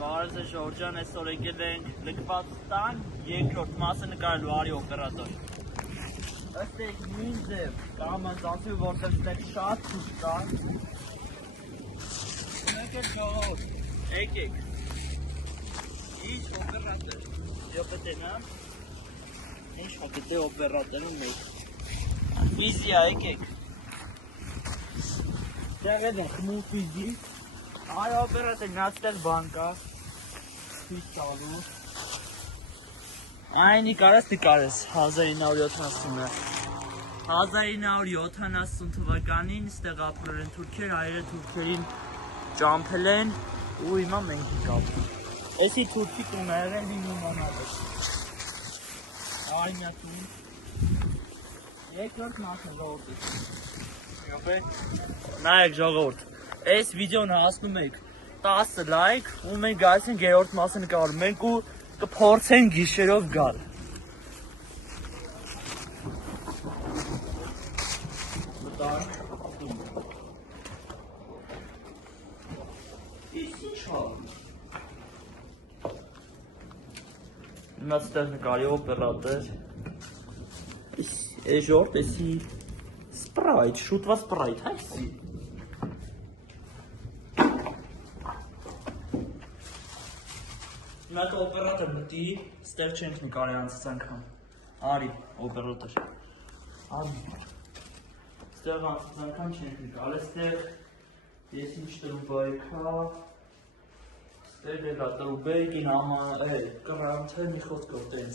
Բարեզը Ժորջան, այսօր եկել ենք լքվածտան երկրորդ մասը նկարելու արի օպերատոր։ Ըստ եք նույն ձև, կամ անձանցի որտեղ ստեղ շատ թուղ կա։ Ունեք էլ ժողովուրդ, եկեք։ Ինչ օպերատոր, յոպետենա, ինչ հակետե օպերատորը մեկ։ Ֆիզիա եկեք։ Դեղ էլ են խմու ֆիզիկ։ Այ օպերատոր նաստեղ բան կա, խույս տալու, այն նկարես 1970 թվականին ստեղ ապրել են թուրքեր, հայերը թուրքերին ճամփել են ու հիմա մենք եկավ։ Էսի թուրքի տուներ են լինում անալես։ Այ միա տուն, երկրորդ մասն ժողովուրդ։ Նայեք ժողովուրդ։ Այս վիդեոն հասնում եք 10 լայք ու մենք գայս ենք երրորդ մասը նկարում ենք ու կփորձենք գիշերով գալ։ Հիմա ստեղ նկարի օպերատոր։ Այս ժորտ էսի սպրայթ, շուտվա սպրայթ, հայսի։ Հիմա այդ օպերատոր մտի, ստեղ չենք նկարի անցած անգամ։ Արի, օպերատոր։ Արի։ Ստեղ անցած անգամ չենք նկարի, ստեղ ես ինչ տրուբայ կա, ստեղ էլ տրուբայքին համա, կրանցը մի խոսքով տենց։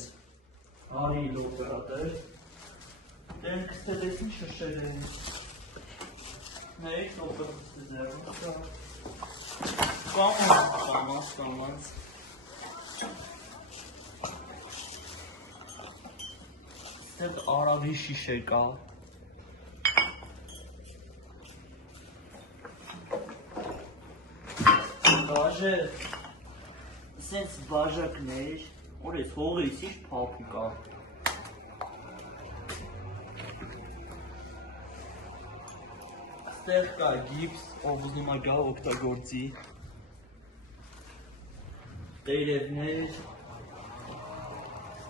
Արի օպերատոր։ Դեն կստեղ ես ինչ շշել են։ Մեկ օպերատոր ձերում կա։ Կամանց։ Ստեղ արավի շիշե կա։ Բաժը, սենց բաժակներ, որ ես հողից ինչ պապու կա։ Ստեղ կա գիպս, ով ուզում է գա օգտագործի։ Տերևներ,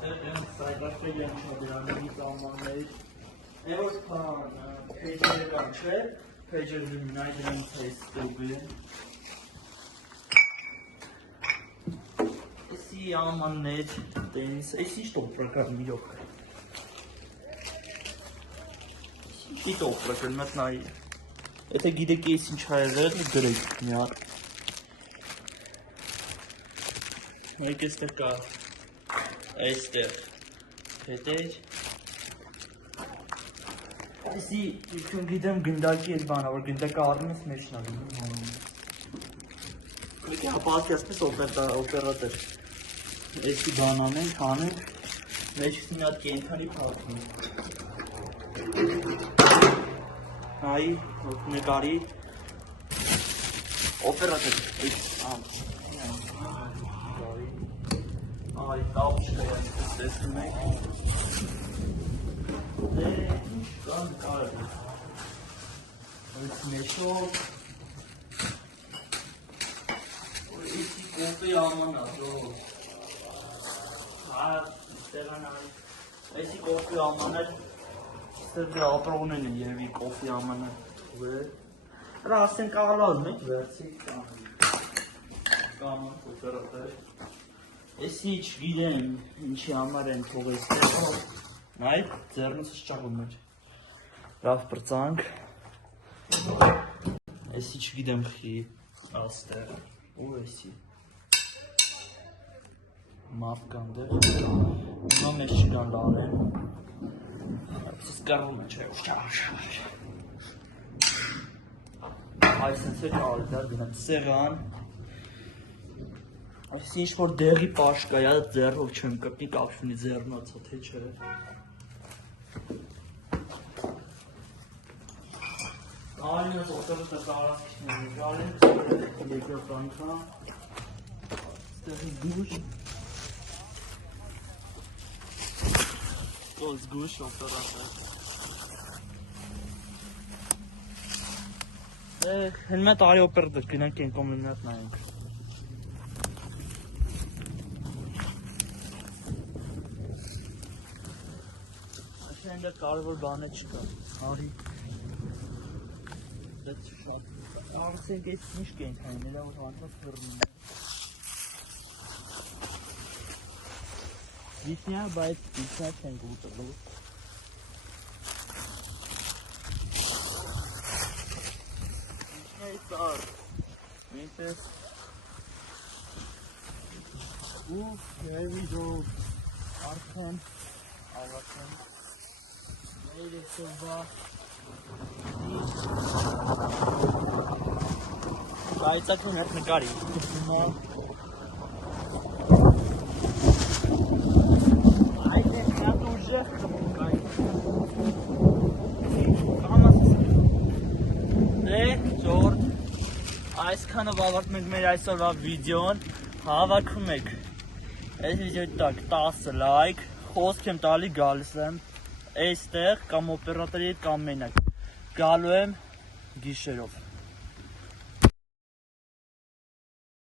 ստեղ են սայդաշվել են շադրաների ծամաններ, երորդ կան պեջերը կան չէ, պեջերը նայ դրանց այս տուբը։ Էսի ամաններ, տենս, այս ինչ տոպրակար միոք։ Ինչի տոպրակար մտնայի։ Եթե գիտեք ես ինչ հայեղել, գրեք միար։ Մեկ էստեղ կա, այստեղ հետեր։ Էսի իքուն գիտեմ գնդակի էլ բանա, որ գնդակը առնում ես մեջնա լինում։ Մեկ է հապատի ասպես օպերատոր։ Էսի բանան ենք, հանենք, մեջքս մի հատ կենթանի պարդում։ Այ, նկարի, օպերատոր, Այ, տավուշկա յանքս տեսնում եք։ Դե, ինչ կա նկարը։ Այս մեջով։ Էսի կոպի ամանա, ժող։ Հա, ստեղան այ։ Էսի կոպի ամաներ, ստեղ ապրողնեն են երևի կոպի ամանը։ Հրա ասեն կաղալալ մեկ վերցիկ կամ օպերատոր։ Էսի չգիտեմ ինչի համար են թողեստեղ, նայք ձերնուսս ճաղում էր, լավ պրծանք, էսի չգիտեմ խի աստեղ, ու էսի, մավ կանդեղ, հիմա մեզ չգան լարեն, սս գարում է չէ, այսենց է կալդար գնամ սեղան, Այս ինչ-որ դեղի պաշ կա, յա ձեռով չեմ կպնի կապշունի ձեռնացա, թե չէ։ Այն ես ոտորս նկարացիչն եմ նկարել, երկրորդ անգամ, ստեղի գուշ, ոց գուշ օպերատոր։ Հենց տարի օպերատոր գնանք ենք կոմունատ նայենք։ այնտեղ կարևոր բանը չկա։ Արի։ Դա շատ։ Արսենք էս ինչ կենթանի, նրա որ հանդած թռնում է։ Վիտնյա, բայց վիտնյա չենք ուտելու։ Վիտնյա է ծար։ Մինչև Ooh, here we go. Arkan, Avakan. Made it so far. Guys, that's one at Nagari. I can't have to just come on, guys. Come on. Hey, George. Այսքանը ավարտում ենք մեր այսօրվա վիդեոն, հավաքում եք այս վիդեոյի տակ 10 լայք, խոսք եմ տալի գալիս եմ այստեղ կամ օպերատորի հետ կամ մենակ, գալու եմ գիշերով։